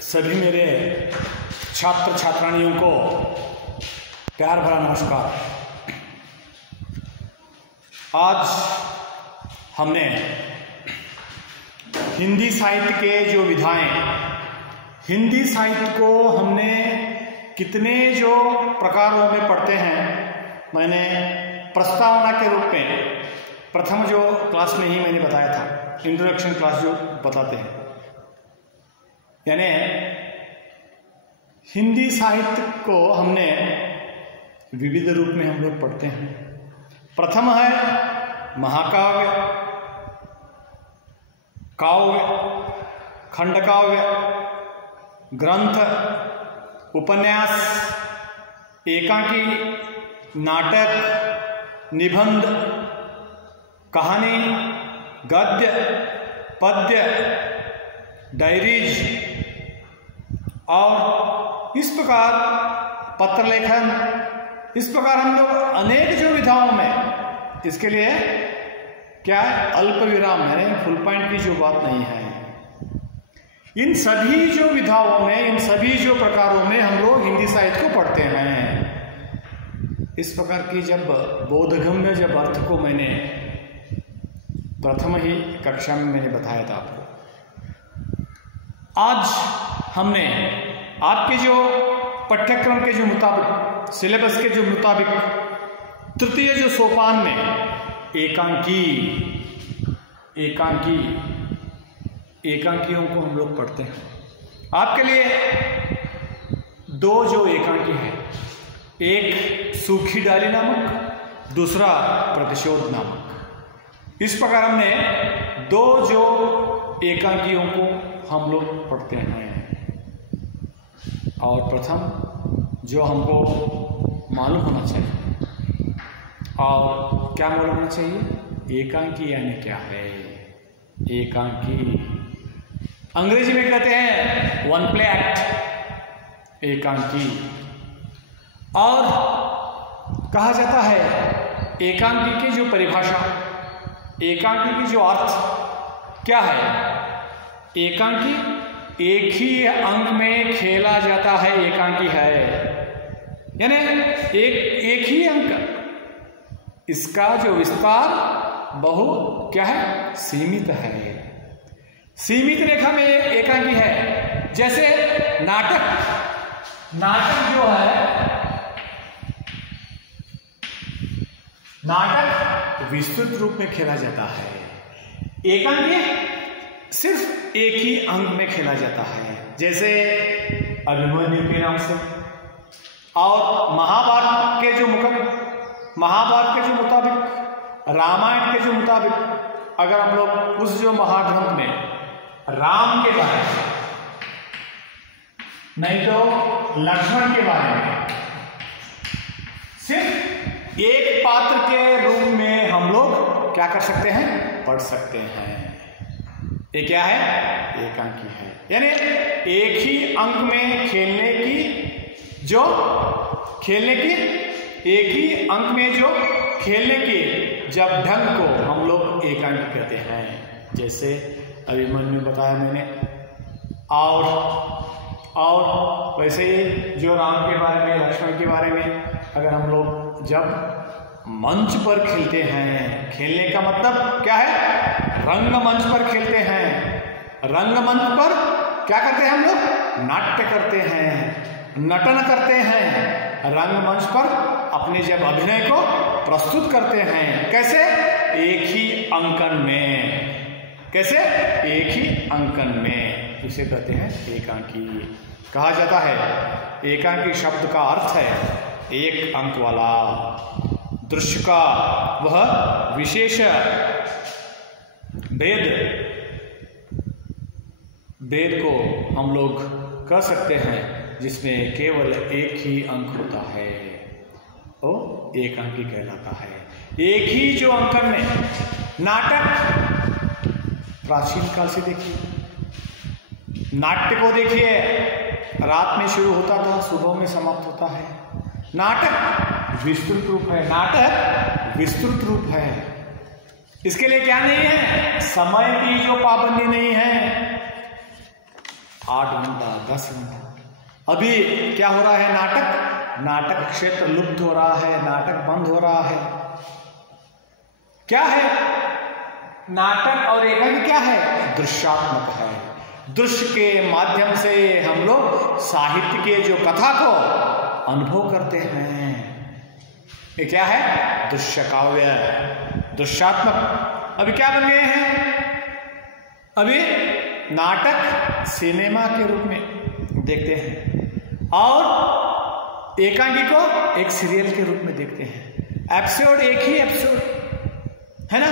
सभी मेरे छात्र छात्रानियों को प्यार भरा नमस्कार। आज हमने हिंदी साहित्य के जो विधाएं, हिंदी साहित्य को हमने कितने जो प्रकारों में पढ़ते हैं, मैंने प्रस्तावना के रूप में प्रथम जो क्लास में ही मैंने बताया था, इंट्रोडक्शन क्लास जो बताते हैं, यानी हिंदी साहित्य को हमने विविध रूप में हम लोग पढ़ते हैं। प्रथम है महाकाव्य, काव्य, खंडकाव्य, ग्रंथ, उपन्यास, एकांकी, नाटक, निबंध, कहानी, गद्य, पद्य, डायरीज और इस प्रकार पत्र लेखन, इस प्रकार हम लोग अनेक जो विधाओं में, इसके लिए क्या है, अल्प विराम है, फुल पॉइंट की जो बात नहीं है। इन सभी जो विधाओं में, इन सभी जो प्रकारों में हम लोग हिंदी साहित्य को पढ़ते हैं। इस प्रकार की जब बोधगम्य जब अर्थ को मैंने प्रथम ही कक्षा में मैंने बताया था आपको। आज हमने आपके जो पाठ्यक्रम के जो मुताबिक, सिलेबस के जो मुताबिक तृतीय जो सोपान में एकांकियों को हम लोग पढ़ते हैं। आपके लिए दो जो एकांकी है, एक सूखी डाली नामक, दूसरा प्रतिशोध नामक। इस प्रकार हमने दो जो एकांकियों को हम लोग पढ़ते हैं। और प्रथम जो हमको मालूम होना चाहिए, और क्या मालूम होना चाहिए, एकांकी यानी क्या है। एकांकी अंग्रेजी में कहते हैं वन प्ले एक्ट, एकांकी। और कहा जाता है एकांकी की जो परिभाषा, एकांकी की जो अर्थ क्या है। एकांकी एक ही अंक में खेला जाता है, एकांकी है, यानी एक ही अंक, इसका जो विस्तार बहु क्या है, सीमित है। सीमित रेखा में एकांकी है। जैसे नाटक जो है, नाटक विस्तृत रूप में खेला जाता है, एकांकी सिर्फ एक ही अंक में खेला जाता है। जैसे अभिमन्यु के नाम से, और महाभारत के जो मुताबिक, रामायण के जो मुताबिक, अगर हम लोग उस जो महाग्रंथ में राम के बारे में, नहीं तो लक्ष्मण के बारे में, सिर्फ एक पात्र के रूप में हम लोग क्या कर सकते हैं, पढ़ सकते हैं। ये क्या है, एकांकी है। यानी एक ही अंक में खेलने की, एक ही अंक में जो खेलने की जब ढंग को हम लोग एकांकी कहते हैं। जैसे अभिमन्यु बताया मैंने, और वैसे ही जो राम के बारे में, लक्ष्मण के बारे में, अगर हम लोग जब मंच पर खेलते हैं, खेलने का मतलब क्या है, रंगमंच पर खेलते हैं। रंगमंच पर क्या करते हैं हम लोग, नाट्य करते हैं, नटन करते हैं। रंगमंच पर अपने जब अभिनय को प्रस्तुत करते हैं, कैसे, एक ही अंकन में, कैसे, एक ही अंकन में, इसे कहते हैं एकांकी। कहा जाता है एकांकी शब्द का अर्थ है एक अंक वाला। दृश्य का वह विशेष भेद को हम लोग कह सकते हैं, जिसमें केवल एक ही अंक होता है, वो एकांकी कहलाता है। एक ही जो अंकन में, नाटक प्राचीन काल से देखिए, नाट्य को देखिए, रात में शुरू होता था, सुबह में समाप्त होता है। नाटक विस्तृत रूप है, नाटक विस्तृत रूप है। इसके लिए क्या नहीं है, समय की जो पाबंदी नहीं है। 8 घंटा 10 घंटा। अभी क्या हो रहा है, नाटक क्षेत्र लुप्त हो रहा है, नाटक बंद हो रहा है। क्या है नाटक और एकांकी, क्या है, दृश्यात्मक है। दृश्य के माध्यम से हम लोग साहित्य के जो कथा को अनुभव करते हैं। ये क्या है, दृश्य काव्य, दृश्यात्मक। अभी क्या बन गए हैं, अभी नाटक सिनेमा के रूप में देखते हैं और एकांकी को एक सीरियल के रूप में देखते हैं। एपिसोड एक ही एपिसोड है ना,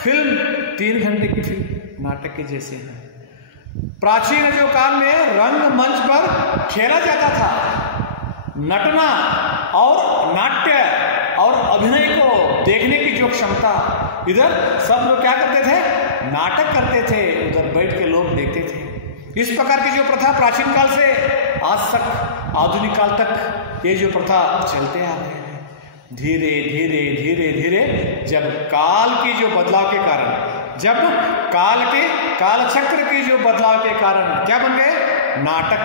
फिल्म 3 घंटे की फिल्म नाटक के जैसे है। प्राचीन जो काल में रंगमंच पर खेला जाता था, नटना और नाट्य और अभिनय को देखने की जो क्षमता, इधर सब लोग क्या करते थे, नाटक करते थे, उधर बैठ के लोग देखते थे। इस प्रकार की जो प्रथा प्राचीन काल से आज तक, आधुनिक काल तक ये जो प्रथा चलते आ रहे हैं। धीरे धीरे धीरे धीरे जब काल की जो बदलाव के कारण, जब कालचक्र की जो बदलाव के कारण क्या बन गए, नाटक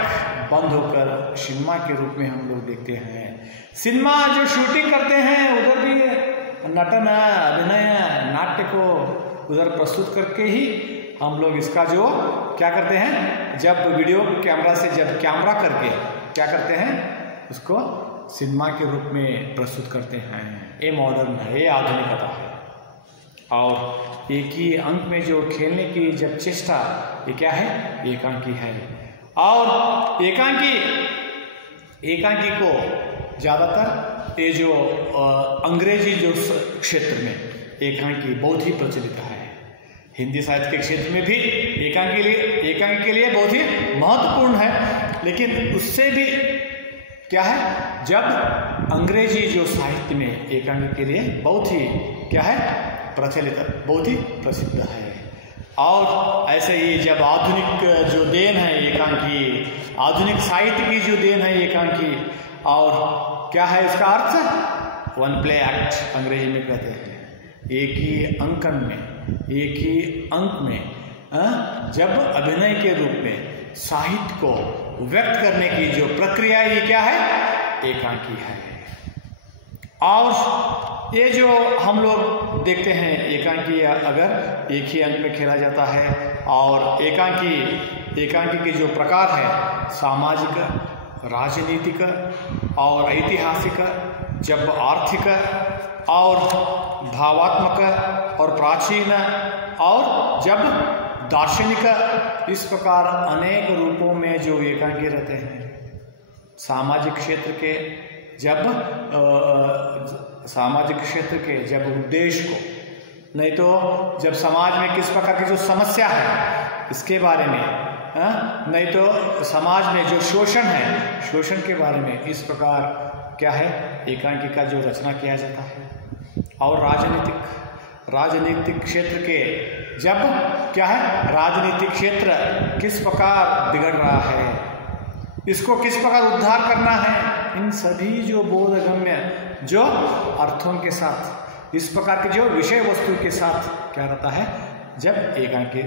बंद होकर सिनेमा के रूप में हम लोग देखते हैं। सिनेमा जो शूटिंग करते हैं उधर भी नटन अभिनय नाट्य को उधर प्रस्तुत करके ही हम लोग इसका जो क्या करते हैं, जब वीडियो कैमरा से जब कैमरा करके क्या करते हैं, उसको सिनेमा के रूप में प्रस्तुत करते हैं। ये मॉडर्न है, ये आधुनिकता है। और एक ही अंक में जो खेलने की जब चेष्टा, ये क्या है, एकांकी है। और एकांकी को ज़्यादातर ये जो अंग्रेजी जो क्षेत्र में एकांकी बहुत ही प्रचलित है। हिंदी साहित्य के क्षेत्र में भी एकांकी के लिए बहुत ही महत्वपूर्ण है। लेकिन उससे भी क्या है, जब अंग्रेजी जो साहित्य में एकांकी के लिए बहुत ही क्या है, प्रचलित, बहुत ही प्रसिद्ध है। और ऐसे ही जब आधुनिक जो देन है एकांकी, आधुनिक साहित्य की जो देन है एकांकी, और क्या है इसका अर्थ, वन प्ले एक्ट अंग्रेजी में कहते हैं। एक ही अंक में जब अभिनय के रूप में साहित्य को व्यक्त करने की जो प्रक्रिया, ये क्या है, एकांकी है। और ये जो हम लोग देखते हैं एकांकी अगर एक ही अंक में खेला जाता है, और एकांकी के जो प्रकार है, सामाजिक, राजनीतिक और ऐतिहासिक, जब आर्थिक और भावात्मक और प्राचीन और जब दार्शनिक, इस प्रकार अनेक रूपों में जो एकांकी रहते हैं। सामाजिक क्षेत्र के जब उद्देश्य को, नहीं तो जब समाज में किस प्रकार की जो समस्या है इसके बारे में, नहीं तो समाज में जो शोषण है, शोषण के बारे में, इस प्रकार क्या है, एकांकी का जो रचना किया जाता है। और राजनीतिक क्षेत्र के जब क्या है, राजनीतिक क्षेत्र किस प्रकार बिगड़ रहा है, इसको किस प्रकार उद्धार करना है, इन सभी जो बोधगम्य जो अर्थों के साथ, इस प्रकार के जो विषय वस्तु के साथ क्या रहता है, जब एकांकी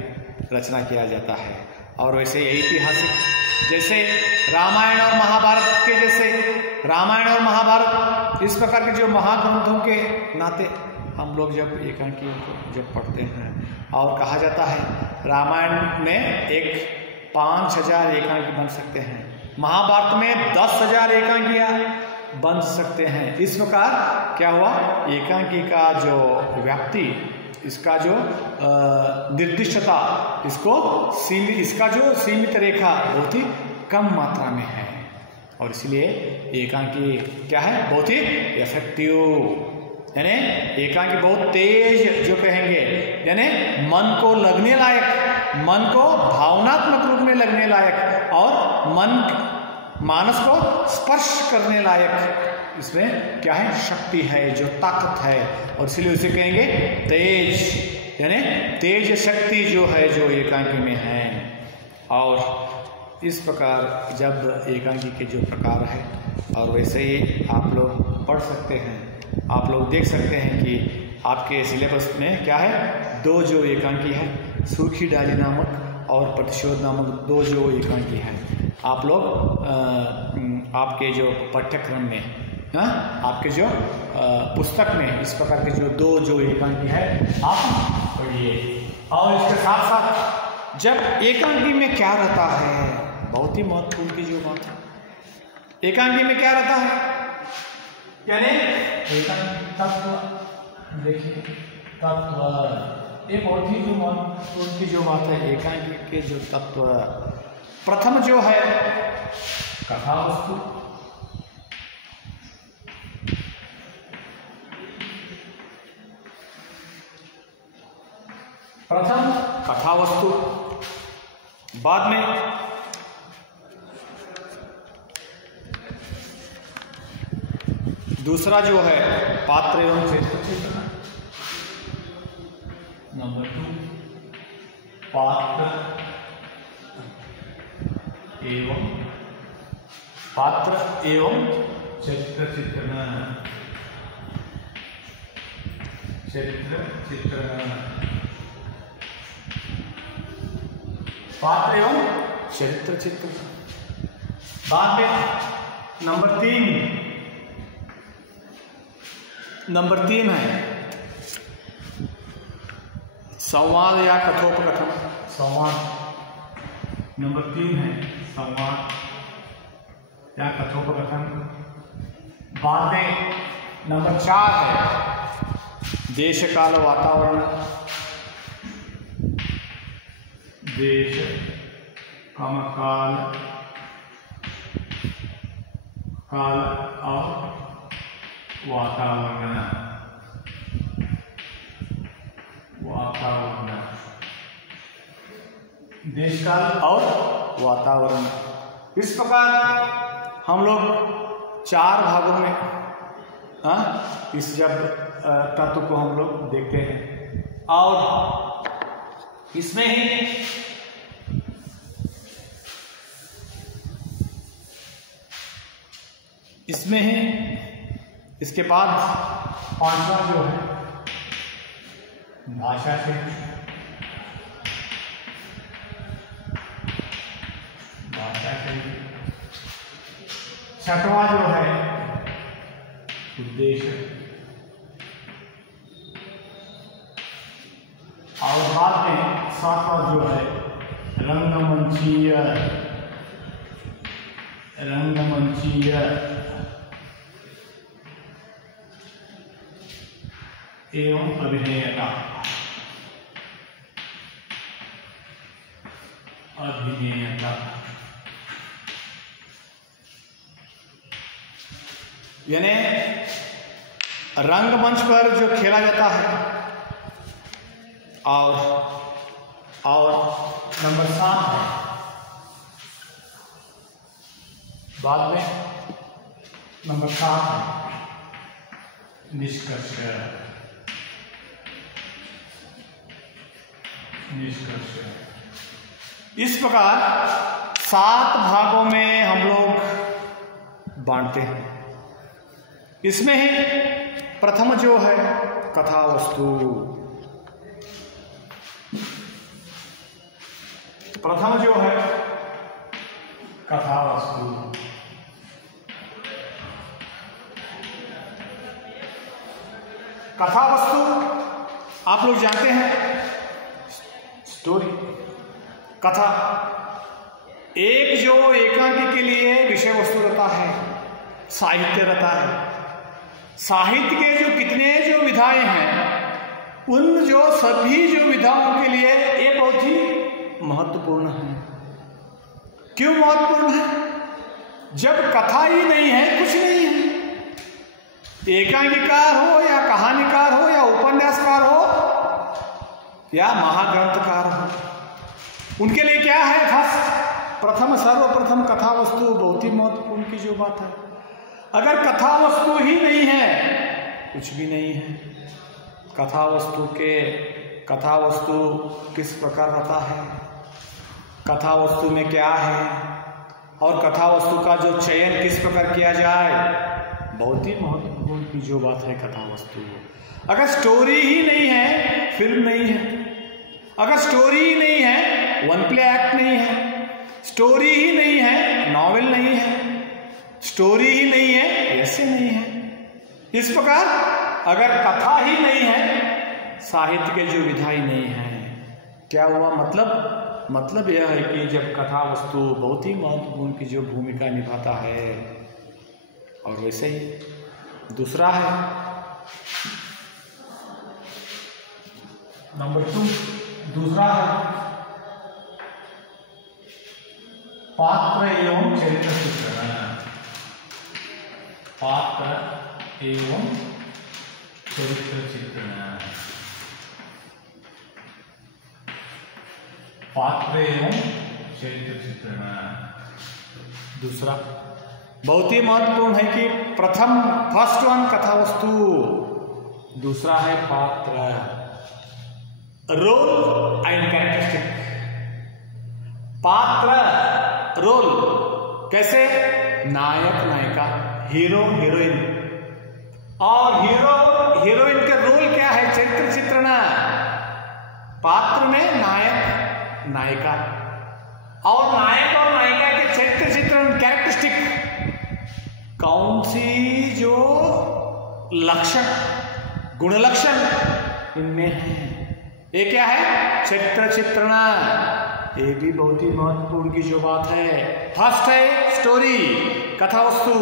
रचना किया जाता है। और वैसे ऐतिहासिक, जैसे रामायण और महाभारत के जैसे, रामायण और महाभारत इस प्रकार के जो महाग्रंथों के नाते हम लोग जब एकांकी को जब पढ़ते हैं, और कहा जाता है रामायण में 5,000 एकांकी बन सकते हैं, महाभारत में 10,000 एकांकियाँ बन सकते हैं। इस प्रकार क्या हुआ, एकांकी का जो व्याप्ति, इसका जो निर्दिष्टता, इसका जो सीमित रेखा बहुत ही कम मात्रा में है। और इसलिए एकांकी क्या है, बहुत ही इफेक्टिव, यानी एकांकी बहुत तेज जो कहेंगे, यानी मन को लगने लायक, मन को भावनात्मक रूप में लगने लायक और मानस को स्पर्श करने लायक, इसमें क्या है, शक्ति है, जो ताकत है। और इसलिए उसे कहेंगे तेज, यानी तेज शक्ति जो है, जो एकांकी में है। और इस प्रकार जब एकांकी के जो प्रकार है, और वैसे ही आप लोग पढ़ सकते हैं, आप लोग देख सकते हैं कि आपके सिलेबस में क्या है, 2 जो एकांकी है, सूखी डाली नामक और प्रतिशोध नामक 2 जो एकांकी हैं, आप लोग आपके जो पाठ्यक्रम में, आपके जो पुस्तक में इस प्रकार के जो 2 जो एकांकी है आप पढ़िए। और इसके साथ साथ जब एकांकी में क्या रहता है, बहुत ही महत्वपूर्ण की जो बात है, एकांकी में क्या रहता है, यानी एकांकी तत्व, देखिए तत्व, ये बहुत ही जो महत्वपूर्ण की जो बात है, एकांकी के जो तत्व, प्रथम जो है कथा वस्तु, प्रथम कथा वस्तु, बाद में दूसरा जो है पात्र एवं क्षेत्र, नंबर 2 पात्र एवं चित्रण, पात्र एवं चरित्र चित्र। बाद में नंबर 3 है संवाद या कथोपकथन, संवाद। नंबर 3 है संवाद या कथोपकथन। बाद में नंबर 4 है देश काल वातावरण, देश काल और वातावरण, देश काल और वातावरण। इस प्रकार हम लोग 4 भागों में इस जब तत्व को हम लोग देखते हैं, और इसमें ही इसके बाद 5वां जो है भाषा क्षेत्र, 6वां जो है उद्देश्य, और बाद में 7वां जो है रंगमंचीय एवं अभिनयता, यानी रंगमंच पर जो खेला जाता है, और नंबर 7 है बाद में नंबर 7 है निष्कर्ष। इस प्रकार 7 भागों में हम लोग बांटते हैं। इसमें ही प्रथम जो है कथा वस्तु, प्रथम जो है कथा वस्तु। कथा वस्तु आप लोग जानते हैं, स्टोरी, कथा, एक जो एकांकी के लिए विषय वस्तु रहता है, साहित्य रहता है। साहित्य के जो कितने जो विधाएं हैं, उन जो सभी जो विधाओं के लिए ये बहुत ही महत्वपूर्ण है। क्यों महत्वपूर्ण है? जब कथा ही नहीं है, कुछ नहीं है। एकांकीकार हो या कहानीकार हो या उपन्यासकार हो या महाग्रंथकार हो, उनके लिए क्या है? प्रथम सर्वप्रथम कथा वस्तु बहुत ही महत्वपूर्ण की जो बात है। अगर कथा वस्तु ही नहीं है, कुछ भी नहीं है। कथा वस्तु किस प्रकार रहता है, कथा वस्तु में क्या है, और कथा वस्तु का जो चयन किस प्रकार किया जाए, बहुत ही महत्वपूर्ण की जो बात है कथा वस्तु। अगर स्टोरी ही नहीं है, फिल्म नहीं है। अगर स्टोरी ही नहीं है, वन प्ले एक्ट नहीं है, स्टोरी ही नहीं है, नॉवेल नहीं है, स्टोरी ही नहीं है, ऐसे नहीं है। इस प्रकार अगर कथा ही नहीं है, साहित्य के जो विधा ही नहीं है, क्या हुआ? मतलब यह है कि जब कथा वस्तु बहुत ही महत्वपूर्ण की जो भूमिका निभाता है। और वैसे ही दूसरा है नंबर 2, दूसरा है पात्र एवं चरित्र चित्रण। पात्र एवं चरित्र चित्रण। पात्र एवं चरित्र चित्रण। दूसरा बहुत ही महत्वपूर्ण है कि प्रथम फर्स्ट वन कथा वस्तु, दूसरा है पात्र, रोल एंड कैरेक्टरिस्टिक। पात्र रोल कैसे? नायक नायिका, हीरो हीरोइन, और हीरो हीरोइन का रोल क्या है? चरित्र चित्रण। पात्र में नायक नायिका, और नायक और नायिका के चरित्र चित्रण, कैरेक्टरिस्टिक, कौन सी जो लक्षण गुण लक्षण इनमें है, ये क्या है? चरित्र चित्रण। ये भी बहुत ही महत्वपूर्ण की जो बात है। फर्स्ट है स्टोरी, कथा वस्तु,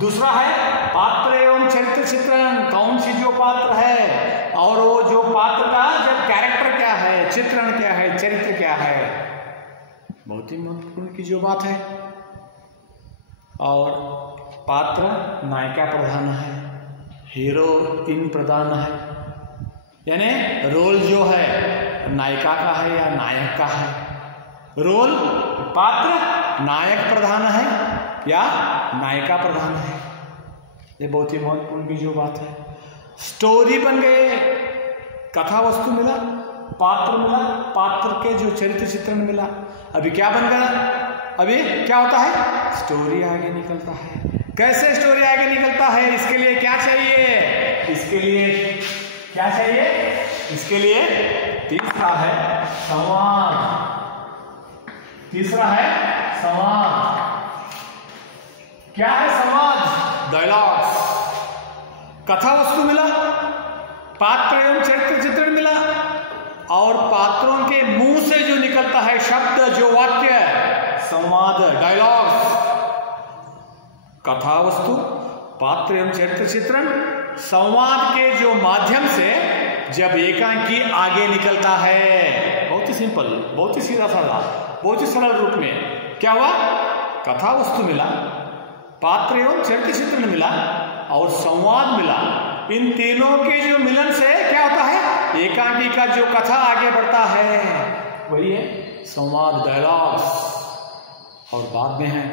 दूसरा है पात्र एवं चरित्र चित्रण, कौन सी जो पात्र है, और वो जो पात्र का जब कैरेक्टर क्या है, चित्रण क्या है, चरित्र क्या है, बहुत ही महत्वपूर्ण की जो बात है। और पात्र नायिका प्रधान है, हीरोइन प्रधान है, यानी रोल जो है नायिका का है या नायक का है। रोल पात्र नायक प्रधान है या नायिका प्रधान है, ये बहुत ही महत्वपूर्ण की जो बात है। स्टोरी बन गए, कथा वस्तु मिला, पात्र मिला, पात्र के जो चरित्र चित्रण मिला। अभी क्या बन गया? अभी क्या होता है? स्टोरी आगे निकलता है। कैसे स्टोरी आगे निकलता है? इसके लिए क्या चाहिए? इसके लिए क्या चाहिए? इसके लिए तीसरा है संवाद। तीसरा है संवाद। क्या है संवाद? डायलॉग्स। कथा वस्तु मिला, पात्र एवं चरित्र चित्रण मिला, और पात्रों के मुंह से जो निकलता है शब्द, जो वाक्य, संवाद, डायलॉग्स। कथा वस्तु, पात्र एवं चरित्र चित्रण, संवाद के जो माध्यम से जब एकांकी आगे निकलता है, बहुत ही सिंपल, बहुत ही सीधा साधा, बहुत ही सरल रूप में क्या हुआ? कथा वस्तु मिला, पात्र एवं चरित्र चित्रण मिला, और संवाद मिला। इन तीनों के जो मिलन से क्या होता है? एकांकी का जो कथा आगे बढ़ता है, वही है संवाद, डायलॉग्स। और बाद में है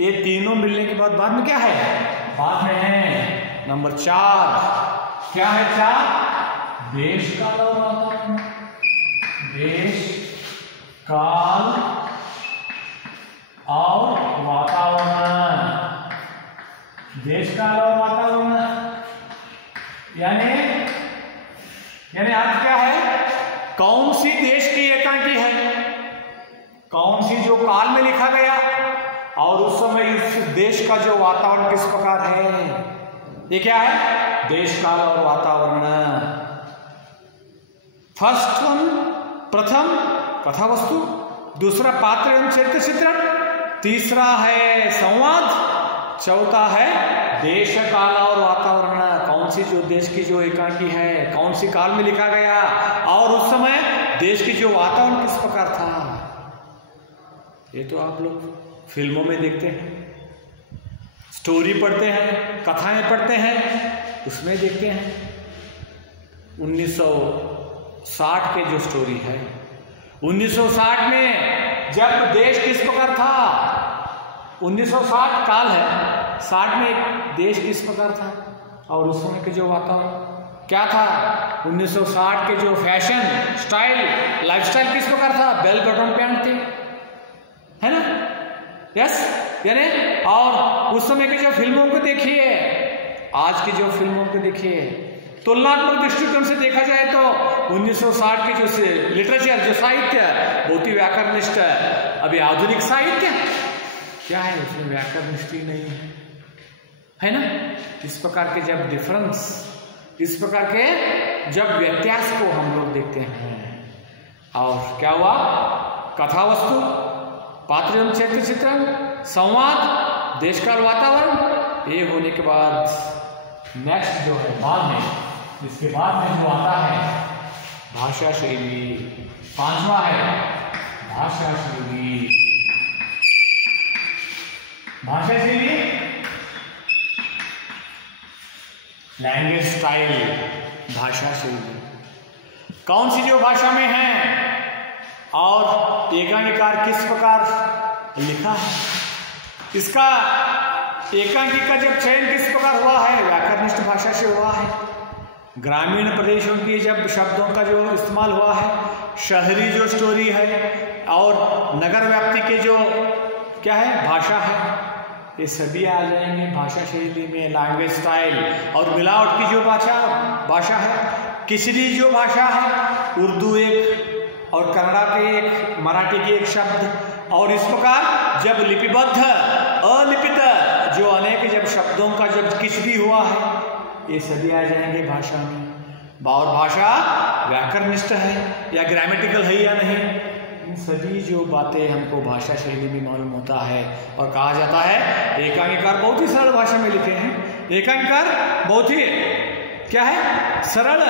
ये तीनों मिलने के बाद में क्या है? बाद में है नंबर 4। क्या है 4? देश काल और वातावरण। देश काल और वातावरण। देश काल और वातावरण यानी अर्थ क्या है? कौन सी देश की एकांकी है, कौन सी जो काल में लिखा गया, और उस समय इस देश का जो वातावरण किस प्रकार है। ये क्या है? देश काल और वातावरण। फर्स्ट वन प्रथम कथा वस्तु, दूसरा पात्र एवं चरित्र चित्रण, तीसरा है संवाद, चौथा है देश काल और वातावरण। कौन सी जो देश की जो एकांकी है, कौन सी काल में लिखा गया, और उस समय देश की जो वातावरण किस प्रकार था। ये तो आप लोग फिल्मों में देखते हैं, स्टोरी पढ़ते हैं, कथाएं पढ़ते हैं, उसमें देखते हैं। 1960 के जो स्टोरी है, 1960 में जब देश किस प्रकार था, 1960 काल है, 60 में एक देश किस प्रकार था, और उस समय के जो वातावरण क्या था, 1960 के जो फैशन स्टाइल, लाइफस्टाइल किस प्रकार था, बेल बटन पैंट थे, है ना, यस, यानी और उस समय की जो फिल्मों को देखिए, आज की जो फिल्मों को देखिए, तुलनात्मक दृष्टिकोण से देखा जाए तो 1960 के जो लिटरेचर, जो साहित्य बहुत ही व्याकरणनिष्ठ है। अभी आधुनिक साहित्य क्या है, उसमें व्याकरणनिष्ठ ही नहीं है ना। इस प्रकार के जब डिफरेंस, इस प्रकार के जब व्यत्यास को हम लोग देखते हैं, और क्या हुआ, कथा वस्तु, पात्र एवं चरित्र चित्रण, संवाद, देश काल वातावरण, ये होने के बाद नेक्स्ट जो है बाद में, इसके बाद में जो आता है भाषा शैली, पांचवा है भाषा शैली। भाषा शैली लैंग्वेज स्टाइल, भाषा शैली कौन सी जो भाषा में है और एकांकीकार किस प्रकार लिखा है, इसका एकांकी का जब चयन किस प्रकार हुआ है, व्याकरणनिष्ठ भाषा से हुआ है। ग्रामीण प्रदेशों की जब शब्दों का जो इस्तेमाल हुआ है, शहरी जो स्टोरी है और नगर व्याप्ति के जो क्या है भाषा है, ये सभी आ जाएंगे भाषा शैली में। लैंग्वेज स्टाइल और मिलावट की जो भाषा है, किचड़ी जो भाषा है, उर्दू एक और कन्नड़ा के एक, मराठी के एक शब्द, और इस प्रकार जब लिपिबद्ध अलिपित जो अनेक जब शब्दों का जब किचड़ी हुआ है, ये सभी आ जाएंगे भाषा में। और भाषा व्याकरणनिष्ठ है या ग्रामेटिकल है या नहीं, इन सभी जो बातें हमको भाषा शैली में मालूम होता है। और कहा जाता है एकांकीकार बहुत ही सरल भाषा में लिखे हैं, एकांकीकार बहुत ही क्या है सरल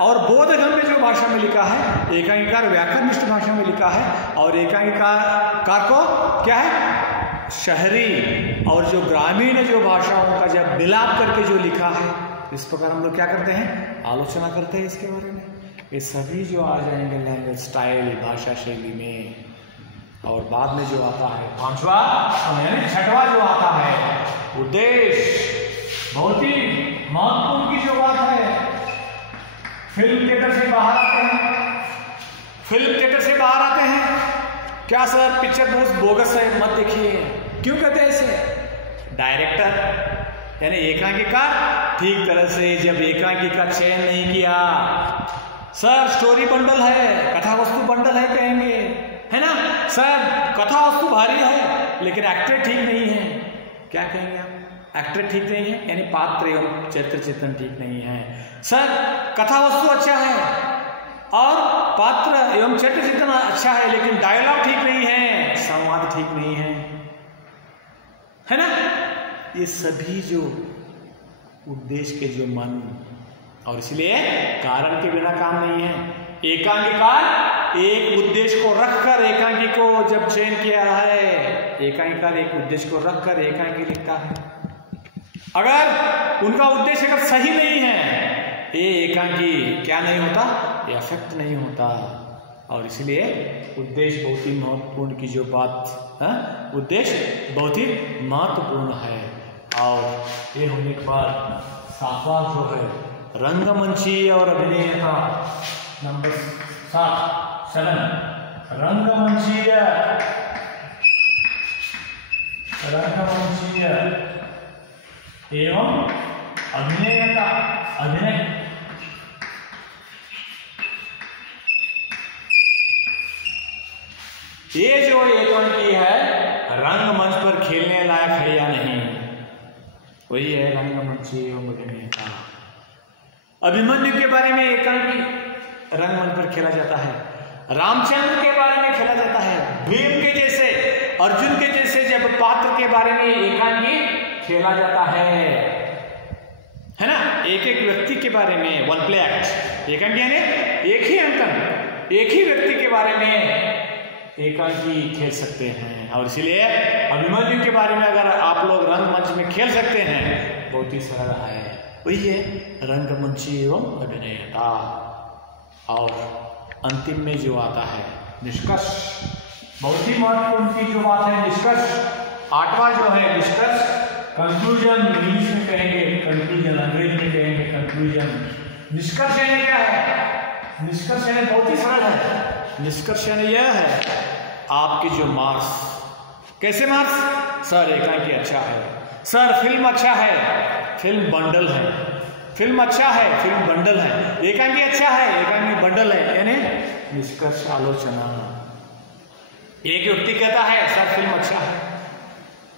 और बोधगम्य जो भाषा में लिखा है, एकांकीकार व्याकरणनिष्ठ भाषा में लिखा है। और एकांकीकार को क्या है शहरी और जो ग्रामीण जो भाषाओं का जब मिलाप करके जो लिखा है, इस प्रकार हम लोग क्या करते हैं, आलोचना करते हैं इसके बारे में। ये सभी जो आ जाएंगे लैंग्वेज स्टाइल, भाषा शैली में। और बाद में जो आता है पांचवा यानी छठवा जो आता है उद्देश्य, बहुत ही महत्वपूर्ण की जो बात है। फिल्म थिएटर से बाहर आते हैं, फिल्म थिएटर से बाहर आते हैं, क्या सर पिक्चर बहुत बोगस है मत देखिए, क्यों कहते हैं ऐसे? डायरेक्टर यानी एकांकीकार ठीक तरह से जब एकांकी का चयन नहीं किया, सर स्टोरी बंडल है, कथा वस्तु बंडल है कहेंगे, है ना सर, कथा वस्तु भारी है लेकिन एक्टर ठीक नहीं है, क्या कहेंगे आप? एक्टर ठीक नहीं है यानी पात्र एवं चरित्र चित्रण ठीक नहीं है। सर कथा वस्तु अच्छा है और पात्र एवं चरित्र चित्रण अच्छा है लेकिन डायलॉग ठीक नहीं है, संवाद ठीक नहीं है ना। ये सभी जो उद्देश्य के जो मन, और इसलिए कारण के बिना काम नहीं है। एकांकीकार एक उद्देश्य को रखकर एकांकी को जब चयन किया है, एकांकीकार एक उद्देश्य को रखकर एकांकी लिखता है। अगर उनका उद्देश्य अगर सही नहीं है, ये एकांकी क्या नहीं होता, ये अफेक्ट नहीं होता। और इसलिए उद्देश्य बहुत ही महत्वपूर्ण की जो बात है, उद्देश्य बहुत ही महत्वपूर्ण है। और ये होने के बाद सातवां जो है रंगमंची और अभिनेता, नंबर 7 रंगमंचीय एवं अभिनेता, अभिनय। ये जो एकांकी है रंगमंच पर खेलने लायक है या नहीं, वही है रंगमंची एवं अभिनेता। अभिमन्यु के बारे में एकांकी रंगमंच पर खेला जाता है, रामचंद्र के बारे में खेला जाता है, भीम के जैसे, अर्जुन के जैसे जब पात्र के बारे में एकांकी खेला जाता है ना। एक एक व्यक्ति के बारे में वन प्ले एक्ट, एकांकी यानी एक ही अंकन, एक ही व्यक्ति के बारे में एकांकी खेल सकते हैं। और इसलिए अभिमन्यु के बारे में अगर आप लोग रंगमंच में खेल सकते हैं, बहुत ही सरल है, वही है रंगमंची एवं अभिनेता। और अंतिम में जो आता है निष्कर्ष, बहुत ही महत्वपूर्ण की जो बात है निष्कर्ष। आठवां जो है निष्कर्ष, कंक्लूजन इंग्लिश में कहेंगे, कंक्लूजन अंग्रेजी में कहेंगे कंक्लूजन। निष्कर्ष यानी क्या है? निष्कर्ष यानी बहुत ही सरल है। निष्कर्ष यानी यह है आपकी जो मार्क्स, कैसे मार्क्स? सर एकांकी अच्छा है, सर फिल्म अच्छा है, फिल्म बंडल है, फिल्म अच्छा है, फिल्म बंडल है। एकांकी अच्छा है, एकांकी बंडल है, यानी निष्कर्ष आलोचना। एक व्यक्ति कहता है सर फिल्म अच्छा है,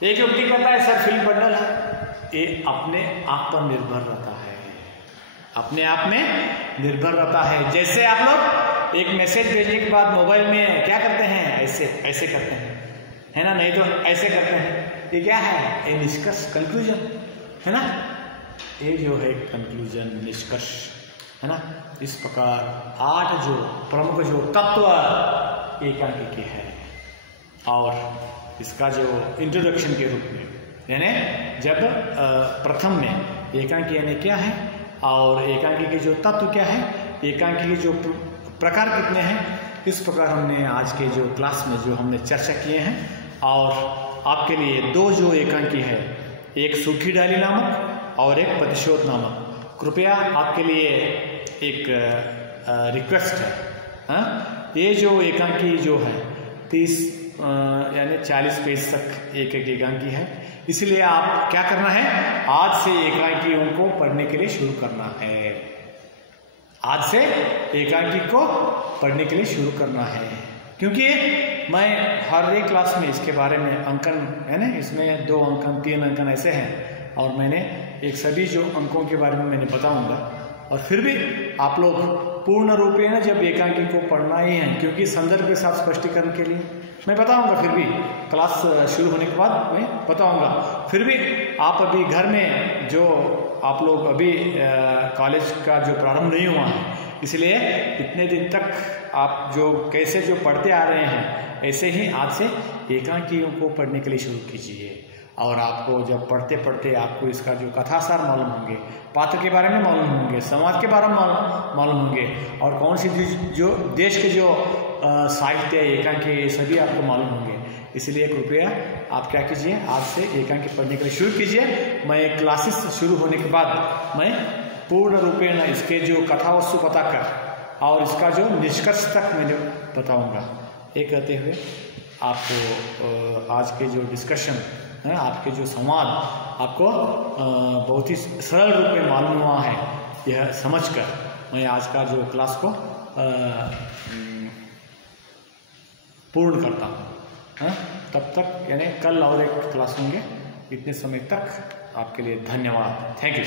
एक व्यक्ति कहता है सर फिल्म बंडल है। ये अपने आप पर निर्भर रहता है, अपने आप में निर्भर रहता है। जैसे आप लोग एक मैसेज भेजने के बाद मोबाइल में क्या करते हैं, ऐसे ऐसे करते हैं, है ना, नहीं तो ऐसे करते हैं। ये क्या है, ये निष्कर्ष, कंक्लूजन है ना, ये जो है कंक्लूजन, निष्कर्ष है ना। इस प्रकार 8 जो प्रमुख जो तत्व एकांकी के हैं, और इसका जो इंट्रोडक्शन के रूप में, यानी जब प्रथम में एकांकी यानी क्या है और एकांकी के जो तत्व क्या है, एकांकी के जो प्रकार कितने हैं, इस प्रकार हमने आज के जो क्लास में जो हमने चर्चा किए हैं। और आपके लिए 2 जो एकांकी है, एक सूखी डाली नामक और एक प्रतिशोध नामक। कृपया आपके लिए एक रिक्वेस्ट है, हाँ, ये जो एकांकी जो है 30 यानी 40 पेज तक एक एक एकांकी है, इसलिए आप क्या करना है, आज से एकांकियों को पढ़ने के लिए शुरू करना है। आज से एकांकी को पढ़ने के लिए शुरू करना है, क्योंकि मैं हर एक क्लास में इसके बारे में अंकन है ना, इसमें 2 अंकन 3 अंकन ऐसे हैं, और मैंने एक सभी जो अंकों के बारे में मैंने बताऊंगा। और फिर भी आप लोग पूर्ण रूप में जब एकांकी को पढ़ना ही है, क्योंकि संदर्भ के साथ स्पष्टीकरण के लिए मैं बताऊंगा, फिर भी क्लास शुरू होने के बाद मैं बताऊंगा। फिर भी आप अभी घर में जो आप लोग अभी कॉलेज का जो प्रारंभ नहीं हुआ है, इसलिए इतने दिन तक आप जो कैसे जो पढ़ते आ रहे हैं, ऐसे ही आज से एकांकियों को पढ़ने के लिए शुरू कीजिए। और आपको जब पढ़ते पढ़ते आपको इसका जो कथासार मालूम होंगे, पात्र के बारे में मालूम होंगे, समाज के बारे में मालूम होंगे, और कौन सी जो देश के जो साहित्य एकांकी ये सभी आपको मालूम होंगे। इसलिए कृपया आप क्या कीजिए, आज से एकांकी पढ़ने के लिए शुरू कीजिए। मैं क्लासेस शुरू होने के बाद मैं पूर्ण रूपेण इसके जो कथा वस्तु बताकर और इसका जो निष्कर्ष तक मैं बताऊंगा। ये कहते हुए आपको आज के जो डिस्कशन है, आपके जो संवाद आपको बहुत ही सरल रूप में मालूम हुआ है, यह समझकर मैं आज का जो क्लास को पूर्ण करता हूँ। तब तक यानी कल और एक क्लास होंगे, इतने समय तक आपके लिए धन्यवाद। Thank you.